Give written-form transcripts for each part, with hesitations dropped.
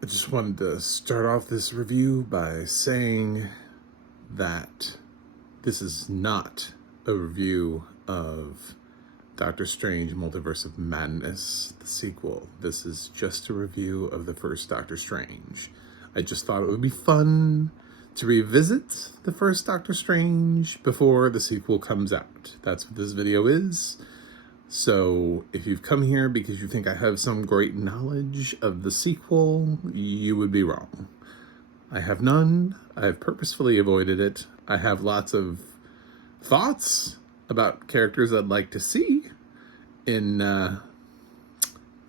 I just wanted to start off this review by saying that this is not a review of Doctor Strange Multiverse of Madness, the sequel. This is just a review of the first Doctor Strange. I just thought it would be fun to revisit the first Doctor Strange before the sequel comes out. That's what this video is. So if you've come here because you think I have some great knowledge of the sequel, you would be wrong. I have none. I have purposefully avoided it. I have lots of thoughts about characters I'd like to see in the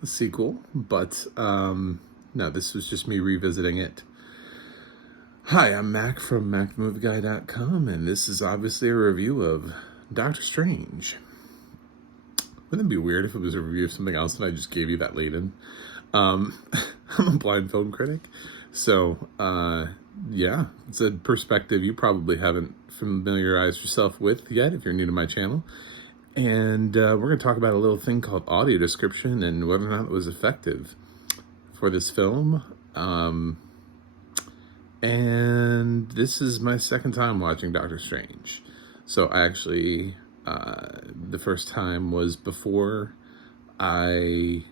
sequel, but no, this was just me revisiting it. Hi, I'm Mac from movieguy.com, and this is obviously a review of Doctor Strange. Wouldn't it be weird if it was a review of something else and I just gave you that lead-in? I'm a blind film critic, so yeah, it's a perspective you probably haven't familiarized yourself with yet if you're new to my channel. And we're going to talk about a little thing called audio description and whether or not it was effective for this film. And this is my second time watching Doctor Strange. So I actually... the first time was before I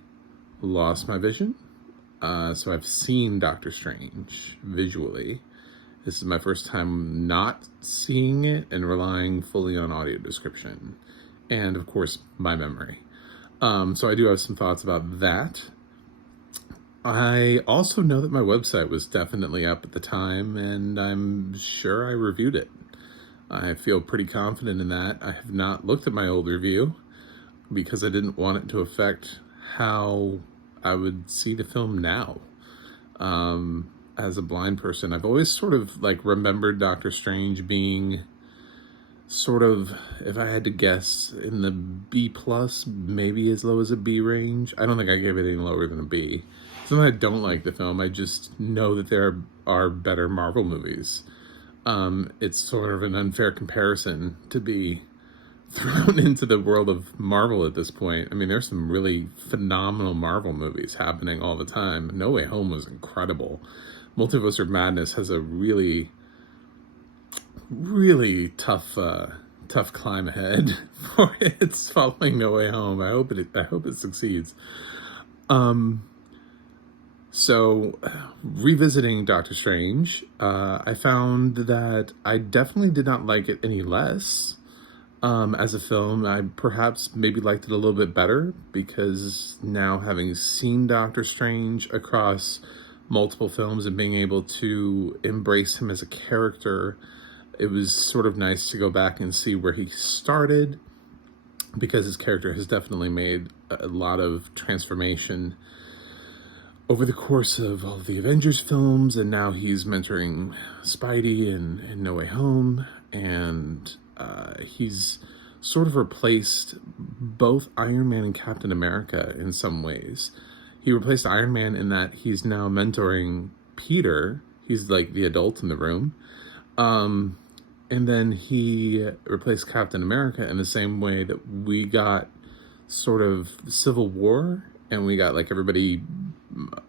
lost my vision. So I've seen Doctor Strange visually. This is my first time not seeing it and relying fully on audio description. And of course, my memory. So I do have some thoughts about that. I also know that my website was definitely up at the time, and I'm sure I reviewed it. I feel pretty confident in that. I have not looked at my old review because I didn't want it to affect how I would see the film now. As a blind person, I've always sort of like remembered Doctor Strange being sort of, if I had to guess, in the B+, maybe as low as a B range. I don't think I gave it any lower than a B. It's not that I don't like the film, I just know that there are better Marvel movies. It's sort of an unfair comparison to be thrown into the world of Marvel at this point. I mean, there's some really phenomenal Marvel movies happening all the time. No Way Home was incredible. Multiverse of Madness has a really, really tough climb ahead for its following No Way Home. I hope it succeeds. So, revisiting Doctor Strange, I found that I definitely did not like it any less as a film. I perhaps maybe liked it a little bit better because now having seen Doctor Strange across multiple films and being able to embrace him as a character, it was sort of nice to go back and see where he started, because his character has definitely made a lot of transformation over the course of all of the Avengers films, and now he's mentoring Spidey in No Way Home, and he's sort of replaced both Iron Man and Captain America in some ways. He replaced Iron Man in that he's now mentoring Peter. He's like the adult in the room. And then he replaced Captain America in the same way that we got sort of Civil War, and we got like everybody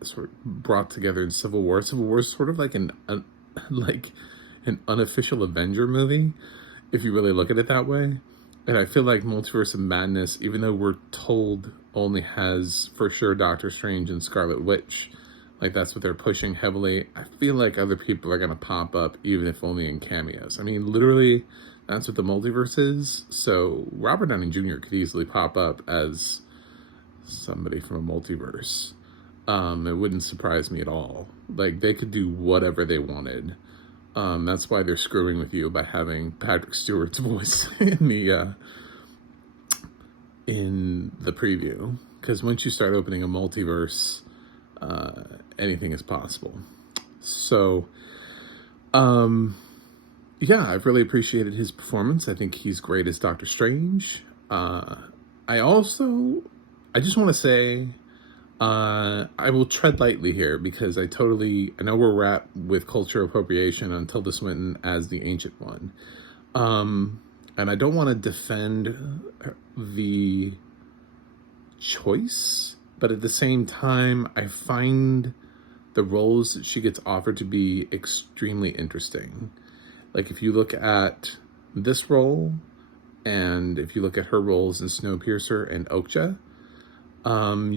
sort of brought together in Civil War. Civil War is sort of like an unofficial Avenger movie, if you really look at it that way. And I feel like Multiverse of Madness, even though we're told only has for sure Doctor Strange and Scarlet Witch, like that's what they're pushing heavily, I feel like other people are going to pop up, even if only in cameos. I mean, literally, that's what the multiverse is. So Robert Downey Jr. could easily pop up as somebody from a multiverse. It wouldn't surprise me at all. Like, they could do whatever they wanted. That's why they're screwing with you by having Patrick Stewart's voice in the preview. Because once you start opening a multiverse, anything is possible. So, yeah, I've really appreciated his performance. I think he's great as Doctor Strange. I just want to say, I will tread lightly here because I know where we're at with culture appropriation on Tilda Swinton as the Ancient One. And I don't want to defend the choice, but at the same time, I find the roles that she gets offered to be extremely interesting. Like, if you look at this role, and if you look at her roles in Snowpiercer and Okja,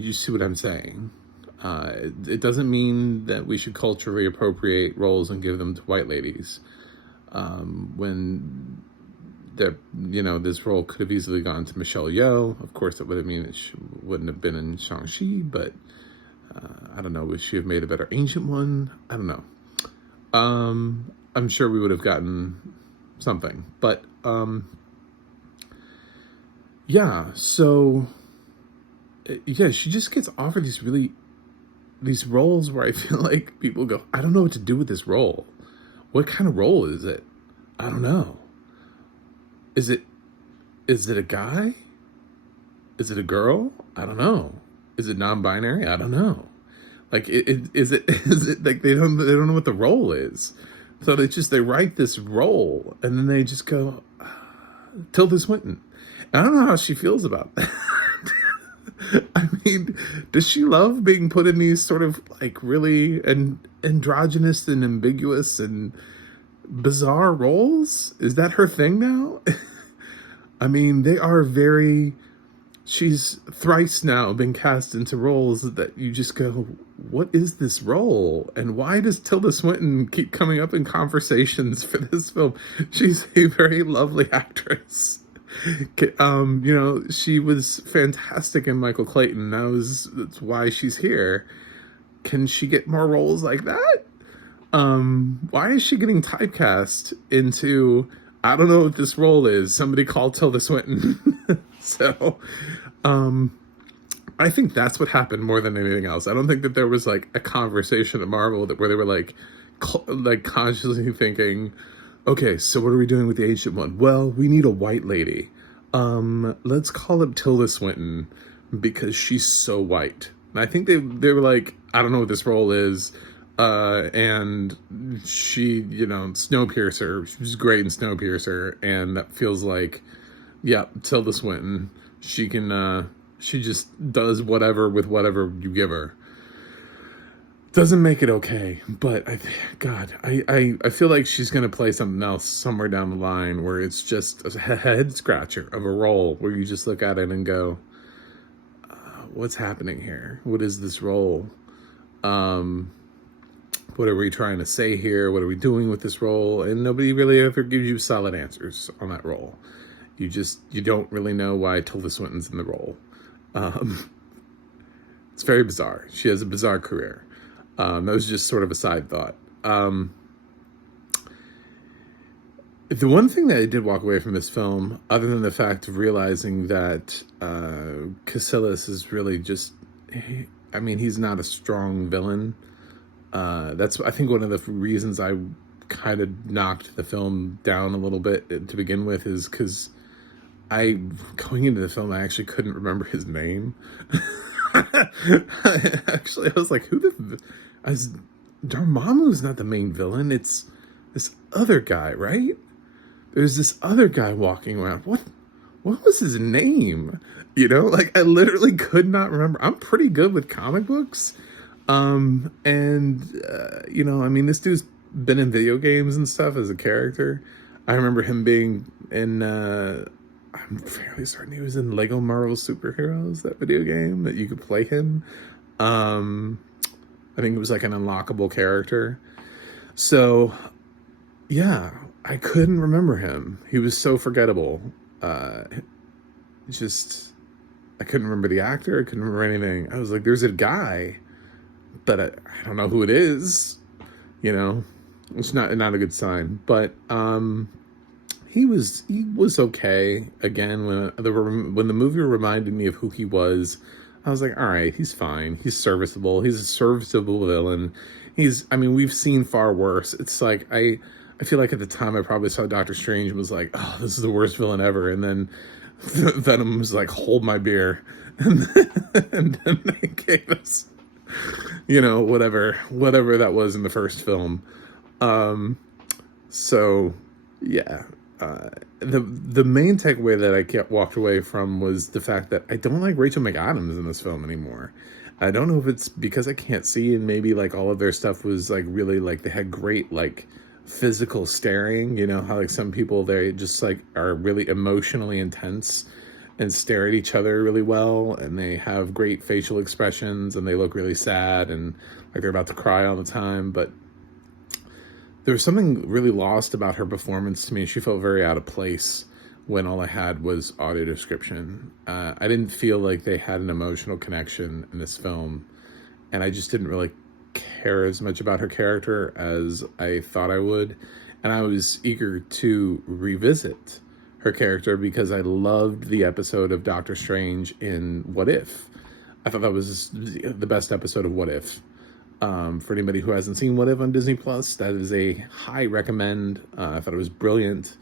you see what I'm saying. It doesn't mean that we should culturally appropriate roles and give them to white ladies. When this role could have easily gone to Michelle Yeoh. Of course, that would have mean it wouldn't have been in Shang-Chi, but I don't know. Would she have made a better Ancient One? I don't know. I'm sure we would have gotten something, but yeah. So yeah, she just gets offered these roles where I feel like people go, I don't know what to do with this role. What kind of role is it? I don't know. Is it a guy? Is it a girl? I don't know. Is it non-binary? I don't know. Like, is it like they don't know what the role is. So they write this role and then they just go, Tilda Swinton. And I don't know how she feels about that. I mean, does she love being put in these sort of like really androgynous and ambiguous and bizarre roles? Is that her thing now? I mean, she's thrice now been cast into roles that you just go, what is this role? And why does Tilda Swinton keep coming up in conversations for this film? She's a very lovely actress. She was fantastic in Michael Clayton. That's why she's here. Can she get more roles like that? Why is she getting typecast into, I don't know what this role is, somebody called Tilda Swinton? So, I think that's what happened more than anything else. I don't think that there was like a conversation at Marvel where they were like consciously thinking, okay, so what are we doing with the Ancient One? Well, we need a white lady. Let's call it Tilda Swinton because she's so white. And I think they were like, I don't know what this role is. And she, Snowpiercer, she was great in Snowpiercer. And that feels like, yeah, Tilda Swinton. She can, she just does whatever with whatever you give her. Doesn't make it okay, but I feel like she's going to play something else somewhere down the line where it's just a head scratcher of a role where you just look at it and go, what's happening here? What is this role? What are we trying to say here? What are we doing with this role? And nobody really ever gives you solid answers on that role. You don't really know why Tilda Swinton's in the role. It's very bizarre. She has a bizarre career. That was just sort of a side thought. The one thing that I did walk away from this film, other than the fact of realizing that Casillas is really just, he's not a strong villain. That's, I think, one of the reasons I kind of knocked the film down a little bit to begin with is because going into the film, I actually couldn't remember his name. Actually, I was like, Dormammu's not the main villain. It's this other guy, right? There's this other guy walking around. What was his name? I literally could not remember. I'm pretty good with comic books. This dude's been in video games and stuff as a character. I remember him being in, I'm fairly certain he was in Lego Marvel Superheroes, that video game that you could play him. I think it was like an unlockable character. So, yeah, I couldn't remember him. He was so forgettable. I couldn't remember the actor. I couldn't remember anything. I was like, there's a guy, but I don't know who it is. It's not a good sign. But he was okay. Again, when the movie reminded me of who he was, I was like, all right, he's fine. He's serviceable. He's a serviceable villain. We've seen far worse. It's like, I feel like at the time I probably saw Doctor Strange and was like, oh, this is the worst villain ever. And then Venom was like, hold my beer. And then they gave us, whatever that was in the first film. So yeah. The main takeaway that I walked away from was the fact that I don't like Rachel McAdams in this film anymore. I don't know if it's because I can't see, and maybe like all of their stuff was like really like they had great like physical staring. You know how like some people they just like are really emotionally intense and stare at each other really well, and they have great facial expressions, and they look really sad and like they're about to cry all the time. But there was something really lost about her performance to me. She felt very out of place when all I had was audio description. I didn't feel like they had an emotional connection in this film, and I just didn't really care as much about her character as I thought I would. And I was eager to revisit her character because I loved the episode of Doctor Strange in What If. I thought that was the best episode of What If. For anybody who hasn't seen What If on Disney Plus, that is a high recommend. I thought it was brilliant.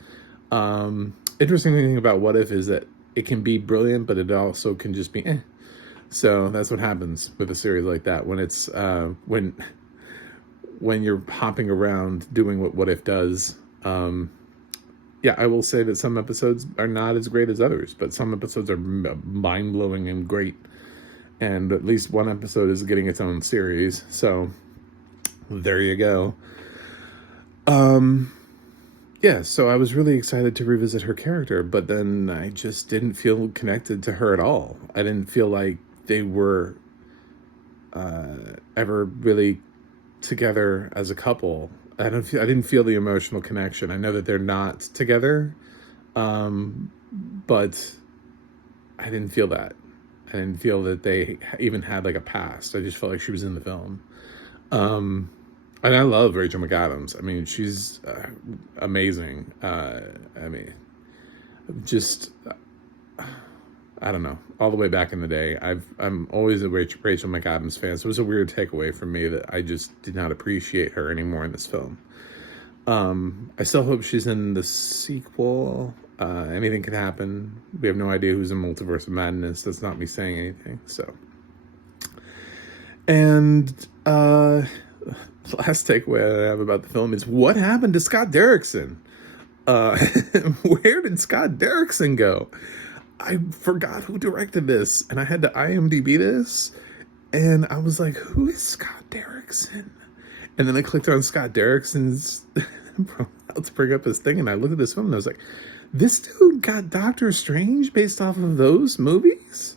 Interesting thing about What If is that it can be brilliant, but it also can just be So that's what happens with a series like that when it's when you're hopping around doing what If does. Yeah, I will say that some episodes are not as great as others, but some episodes are mind-blowing and great. And at least one episode is getting its own series. So there you go. Yeah, so I was really excited to revisit her character, but then I just didn't feel connected to her at all. I didn't feel like they were ever really together as a couple. I didn't feel the emotional connection. I know that they're not together, but I didn't feel that. I didn't feel that they even had like a past. I just felt like she was in the film. And I love Rachel Mcadams. I mean, she's amazing. I mean, just I don't know. All the way back in the day, I'm always a Rachel McAdams fan. So it was a weird takeaway from me that I just did not appreciate her anymore in this film. I still hope she's in the sequel. Anything could happen. We have no idea who's in Multiverse of Madness. That's not me saying anything. So, and the last takeaway I have about the film is what happened to Scott Derrickson? Where did Scott Derrickson go? I forgot who directed this, and I had to IMDb this, and I was like, who is Scott Derrickson? And then I clicked on Scott Derrickson's profile to bring up his thing, and I looked at this film, and I was like, this dude got Doctor Strange based off of those movies?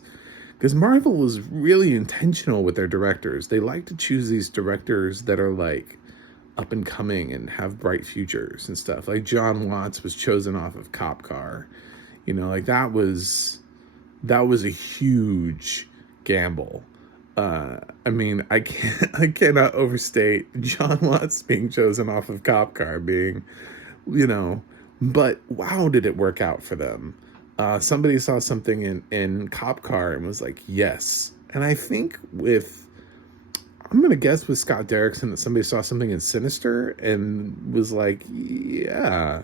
Because Marvel was really intentional with their directors. They like to choose these directors that are like up and coming and have bright futures and stuff. Like John Watts was chosen off of Cop Car. You know, like that was a huge gamble. I mean, I cannot overstate John Watts being chosen off of Cop Car being, you know, but wow, did it work out for them? Somebody saw something in Cop Car and was like, yes. And I think I'm going to guess with Scott Derrickson that somebody saw something in Sinister and was like, yeah,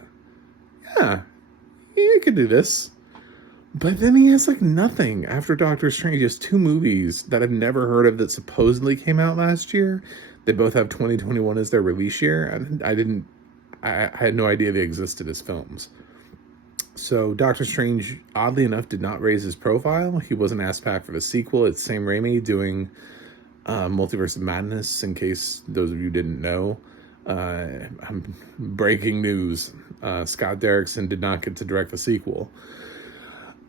you could do this. But then he has like nothing after Doctor Strange. He has 2 movies that I've never heard of that supposedly came out last year. They both have 2021 as their release year. And I had no idea they existed as films. So Doctor Strange, oddly enough, did not raise his profile. He wasn't asked back for the sequel. It's Sam Raimi doing Multiverse of Madness, in case those of you didn't know. Breaking news. Scott Derrickson did not get to direct the sequel.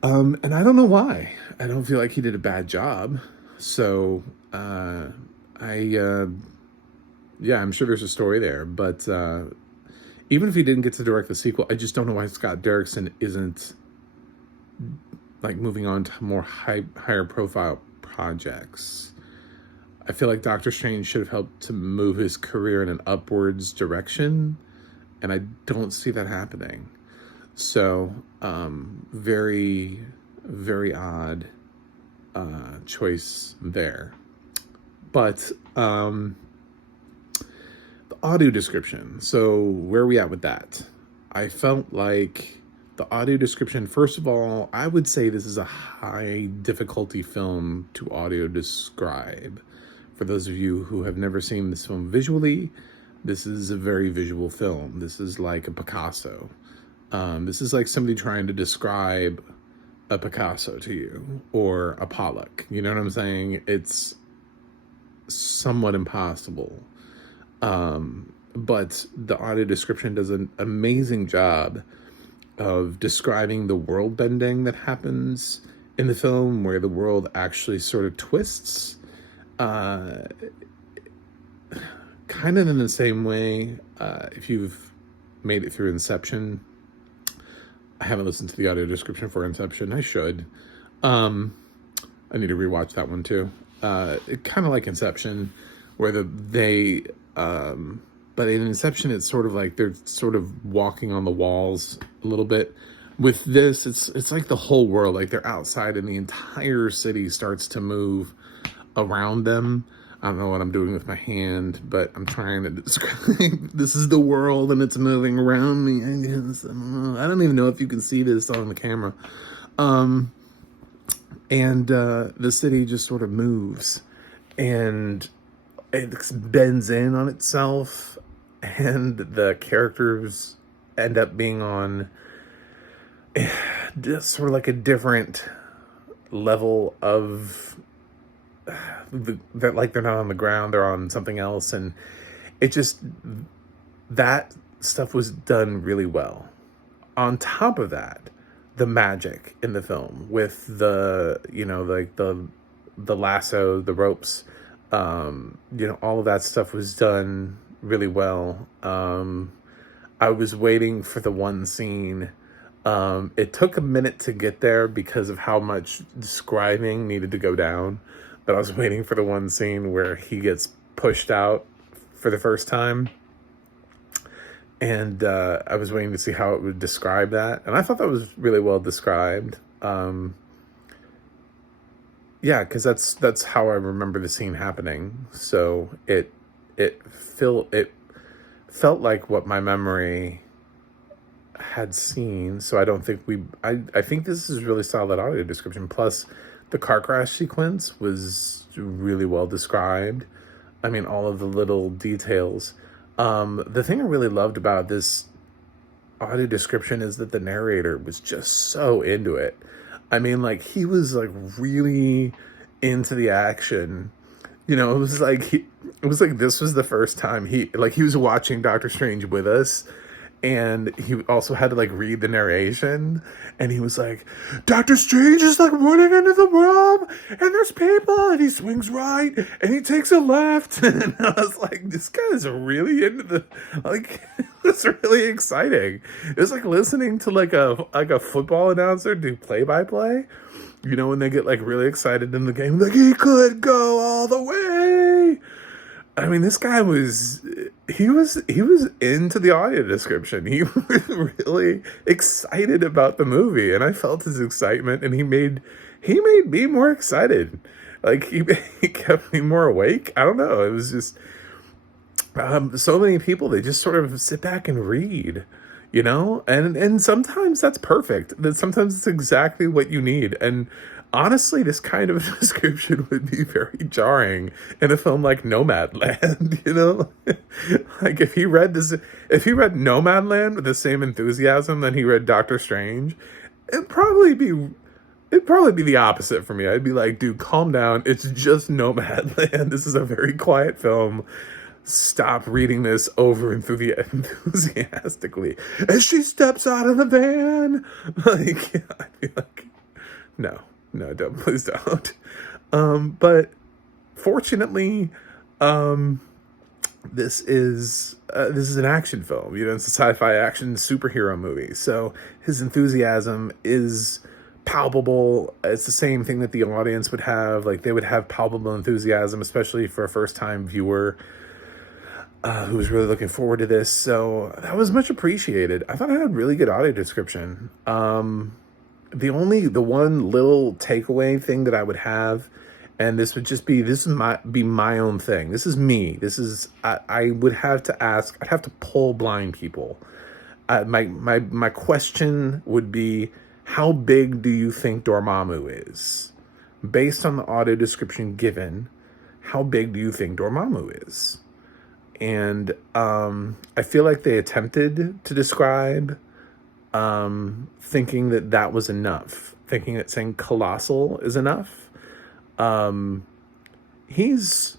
And I don't know why. I don't feel like he did a bad job. So, I'm sure there's a story there. But even if he didn't get to direct the sequel, I just don't know why Scott Derrickson isn't like moving on to more higher profile projects. I feel like Doctor Strange should have helped to move his career in an upwards direction, and I don't see that happening. So, very, very odd choice there. But the audio description. So where are we at with that? I felt like the audio description, first of all, I would say this is a high difficulty film to audio describe. For those of you who have never seen this film visually, this is a very visual film. This is like a Picasso. This is like somebody trying to describe a Picasso to you, or a Pollock. You know what I'm saying? It's somewhat impossible. But the audio description does an amazing job of describing the world bending that happens in the film, where the world actually sort of twists, kind of in the same way. If you've made it through Inception, I haven't listened to the audio description for Inception. I should. I need to rewatch that one too. It kind of like Inception, where but in Inception, it's sort of like they're sort of walking on the walls a little bit. With this, it's like the whole world, like they're outside and the entire city starts to move around them. I don't know what I'm doing with my hand, but I'm trying to describe this is the world and it's moving around me. I guess. I don't even know if you can see this on the camera. And the city just sort of moves and it bends in on itself, and the characters end up being on just sort of like a different level of that, like they're not on the ground, they're on something else, and it just, that stuff was done really well. On top of that, the magic in the film with the, like the lasso, the ropes, all of that stuff was done really well. I was waiting for the one scene. It took a minute to get there because of how much describing needed to go down. But I was waiting for the one scene where he gets pushed out for the first time. And I was waiting to see how it would describe that. And I thought that was really well described. Yeah, because that's how I remember the scene happening. So it felt like what my memory had seen. So I don't think I think this is really solid audio description. Plus, the car crash sequence was really well described. I mean, all of the little details. The thing I really loved about this audio description is that the narrator was just so into it. I mean, like, he was like really into the action. It was like this was the first time he was watching Doctor Strange with us, and he also had to like read the narration, and he was like, Doctor Strange is like running into the room and there's people, and he swings right and he takes a left. And I was like, this guy is really into the, like, it's really exciting. It was like listening to like a football announcer do play-by-play, when they get like really excited in the game, like, he could go all the way. I mean, this guy was into the audio description. He was really excited about the movie, and I felt his excitement, and he made me more excited. Like, he kept me more awake. I don't know. It was just, so many people, they just sort of sit back and read, and sometimes that's perfect. That sometimes it's exactly what you need. And honestly, this kind of description would be very jarring in a film like Nomadland, like if he read Nomadland with the same enthusiasm that he read Doctor Strange, it'd probably be the opposite for me. I'd be like, dude, calm down. It's just Nomadland. This is a very quiet film. Stop reading this over enthusiastically. As she steps out of the van, like, I'd be like, no, don't, please don't. But fortunately, this is an action film. It's a sci-fi action superhero movie. So his enthusiasm is palpable. It's the same thing that the audience would have. Like, they would have palpable enthusiasm, especially for a first-time viewer who was really looking forward to this. So that was much appreciated. I thought I had really good audio description. The one little takeaway thing that I would have, and this would just be my own thing. This is me. I would have to ask. I'd have to poll blind people. My question would be, how big do you think Dormammu is? Based on the audio description given, how big do you think Dormammu is? And I feel like they attempted to describe, thinking that was enough. Thinking that saying colossal is enough. He's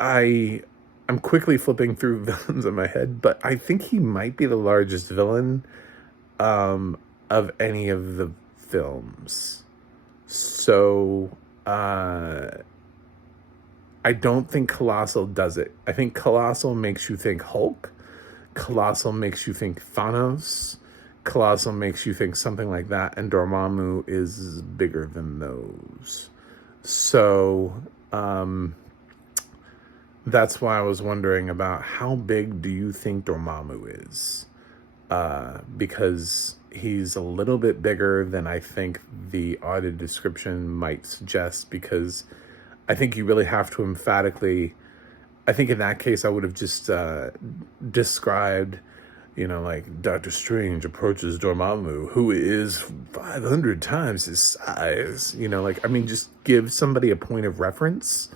I'm quickly flipping through villains in my head, but I think he might be the largest villain of any of the films. So I don't think Colossal does it. I think Colossal makes you think Hulk. Colossal makes you think Thanos. Colossal makes you think something like that. And Dormammu is bigger than those. So that's why I was wondering about how big do you think Dormammu is? Because he's a little bit bigger than I think the audio description might suggest, because I think you really have to emphatically, I think in that case I would have just described, like Doctor Strange approaches Dormammu, who is 500 times his size, just give somebody a point of reference.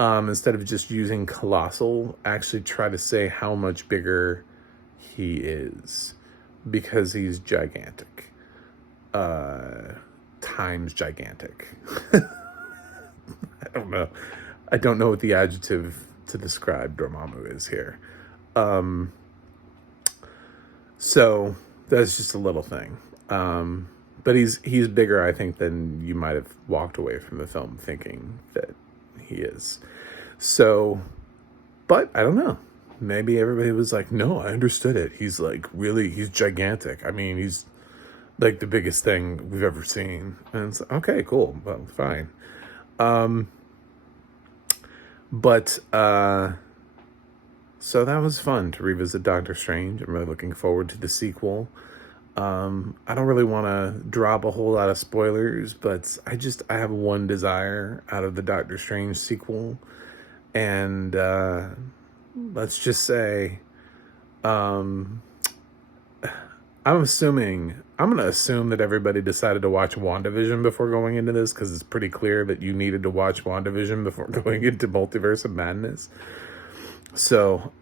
Instead of just using Colossal, actually try to say how much bigger he is, because he's gigantic. Times gigantic. I don't know. I don't know what the adjective to describe Dormammu is here. So that's just a little thing. But he's bigger, I think, than you might have walked away from the film thinking that he is. So, but I don't know. Maybe everybody was like, no, I understood it. He's he's gigantic. I mean, he's like the biggest thing we've ever seen. And it's okay, cool. Well, fine. So that was fun to revisit Doctor Strange. I'm really looking forward to the sequel. I don't really want to drop a whole lot of spoilers, but I have one desire out of the Doctor Strange sequel. And, let's just say, I'm going to assume that everybody decided to watch WandaVision before going into this, because it's pretty clear that you needed to watch WandaVision before going into Multiverse of Madness. So,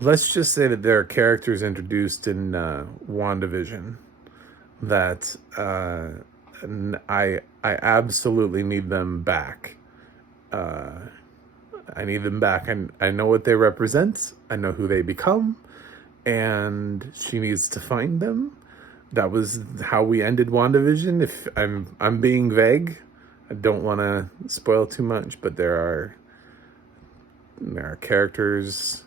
let's just say that there are characters introduced in WandaVision that I absolutely need them back. I need them back. I know what they represent. I know who they become. And she needs to find them. That was how we ended WandaVision. If I'm being vague, I don't want to spoil too much, but there are characters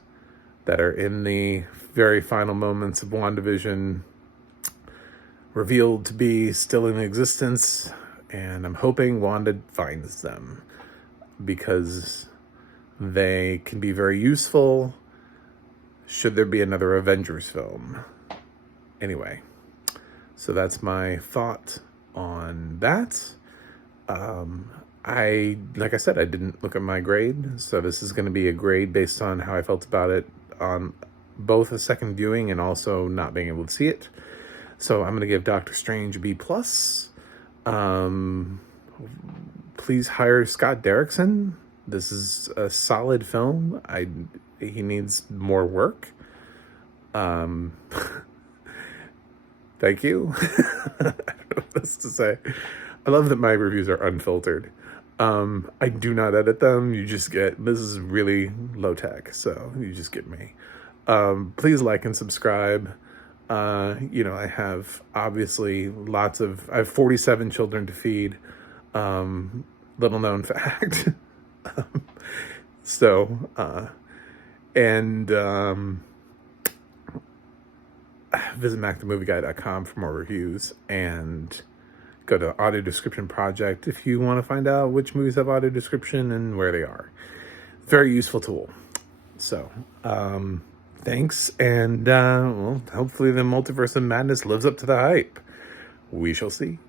that are in the very final moments of WandaVision revealed to be still in existence, and I'm hoping Wanda finds them, because they can be very useful should there be another Avengers film. Anyway, so that's my thought on that. Like I said, I didn't look at my grade, so this is going to be a grade based on how I felt about it on both a second viewing and also not being able to see it. So I'm going to give Doctor Strange a B+. Please hire Scott Derrickson. This is a solid film. He needs more work. Thank you. I don't know what else to say. I love that my reviews are unfiltered. I do not edit them. You just get, this is really low tech, so you just get me. Please like and subscribe. I have obviously I have 47 children to feed. Little known fact. Visit MacTheMovieGuy.com for more reviews, and go to Audio Description Project if you want to find out which movies have audio description and where they are. Very useful tool. So, thanks, and hopefully the Multiverse of Madness lives up to the hype. We shall see.